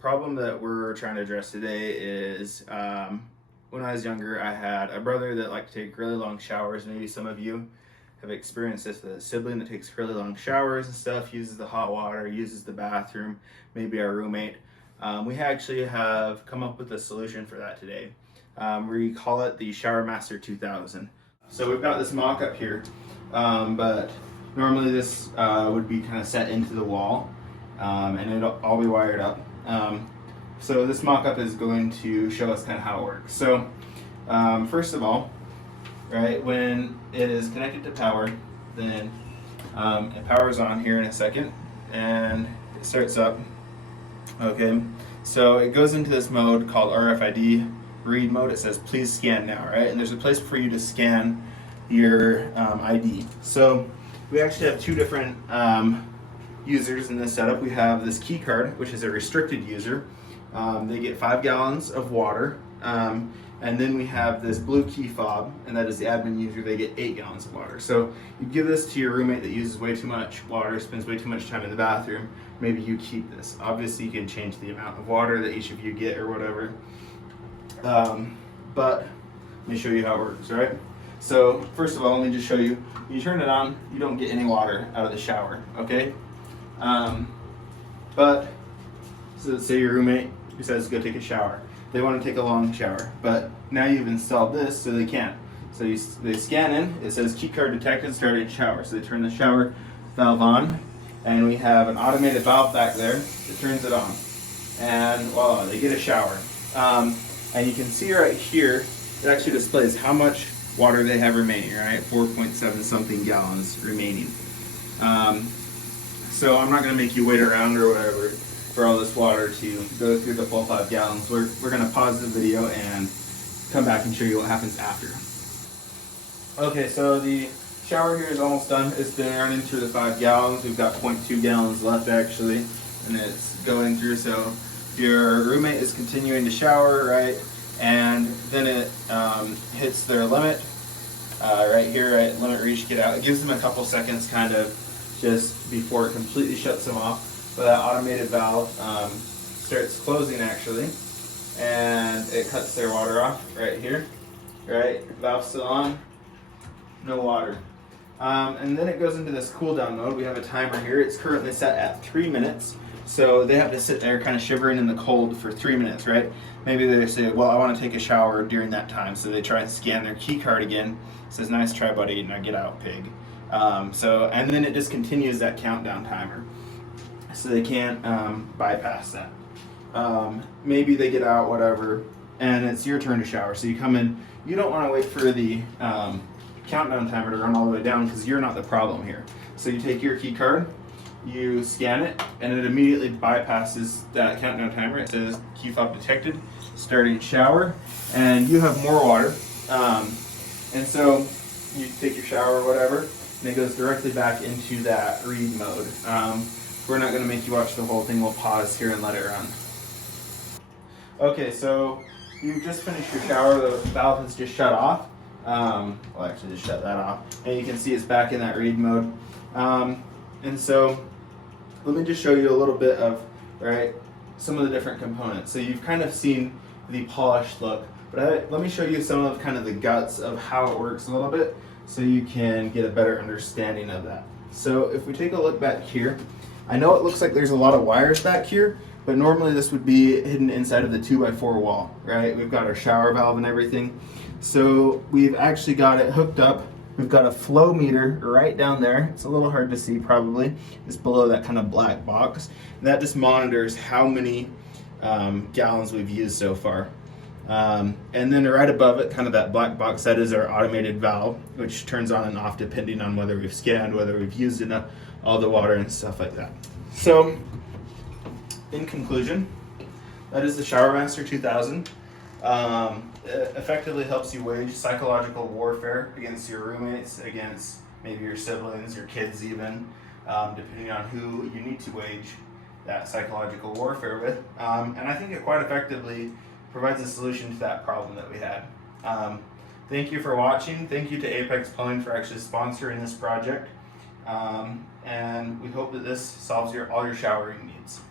Problem that we're trying to address today is when I was younger, I had a brother that liked to take really long showers. Maybe some of you have experienced this with a sibling that takes really long showers and stuff, uses the hot water, uses the bathroom, maybe our roommate. We actually have come up with a solution for that today. We call it the Shower Master 2000. So we've got this mock-up here, but normally this would be kind of set into the wall, and it'll all be wired up. So this mock-up is going to show us kind of how it works. So first of all, right, when it is connected to power, then it powers on here in a second, and it starts up. Okay, so it goes into this mode called RFID read mode. It says please scan now, right? And there's a place for you to scan your ID. So we actually have two different users in this setup. We have this key card, which is a restricted user. They get 5 gallons of water. And then we have this blue key fob, and that is the admin user. They get 8 gallons of water. So you give this to your roommate that uses way too much water, spends way too much time in the bathroom. Maybe you keep this. Obviously you can change the amount of water that each of you get or whatever. But let me show you how it works, right? So first of all, let me just show you. When you turn it on, you don't get any water out of the shower, okay? But so let's say your roommate decides to go take a shower. They want to take a long shower, but now you've installed this, so they can't. So they scan in. It says key card detected, starting shower. So they turn the shower valve on, and we have an automated valve back there that turns it on, and voila, they get a shower. And you can see right here, it actually displays how much water they have remaining, right? 4.7 something gallons remaining. So I'm not going to make you wait around or whatever for all this water to go through the full 5 gallons. We're going to pause the video and come back and show you what happens after. Okay, so the shower here is almost done. It's been running through the 5 gallons. We've got 0.2 gallons left actually, and it's going through. So your roommate is continuing to shower, right? And then it hits their limit right here, right? Limit reach, get out. It gives them a couple seconds kind of just before it completely shuts them off. But that automated valve starts closing actually, and it cuts their water off right here, right? Valve still on, no water. And then it goes into this cool down mode. We have a timer here. It's currently set at 3 minutes. So they have to sit there kind of shivering in the cold for 3 minutes, right? Maybe they say, well, I want to take a shower during that time. So they try and scan their key card again. It says, nice try, buddy. Now get out, pig. And then it just continues that countdown timer. So they can't bypass that. Maybe they get out, whatever, and it's your turn to shower. So you come in. You don't want to wait for the countdown timer to run all the way down because you're not the problem here. So you take your key card, you scan it, and it immediately bypasses that countdown timer. It says key fob detected, starting shower, and you have more water. And so you take your shower or whatever, and it goes directly back into that read mode. We're not going to make you watch the whole thing. We'll pause here and let it run. Okay, so you just finished your shower. The valve has just shut off. Well, actually just shut that off. And you can see it's back in that read mode. And so let me just show you a little bit of, right, some of the different components. So you've kind of seen the polished look, but let me show you some of kind of the guts of how it works a little bit so you can get a better understanding of that. So if we take a look back here, I know it looks like there's a lot of wires back here, but normally this would be hidden inside of the 2x4 wall, right? We've got our shower valve and everything. So we've actually got it hooked up. We've got a flow meter right down there. It's a little hard to see probably. It's below that kind of black box. And that just monitors how many gallons we've used so far. And then right above it, kind of that black box, that is our automated valve, which turns on and off depending on whether we've scanned, whether we've used enough, all the water and stuff like that. So, in conclusion, that is the Shower Master 2000. It effectively helps you wage psychological warfare against your roommates, against maybe your siblings, your kids even, depending on who you need to wage that psychological warfare with. And I think it quite effectively provides a solution to that problem that we had. Thank you for watching. Thank you to Apex Plumbing for actually sponsoring this project. And we hope that this solves all your showering needs.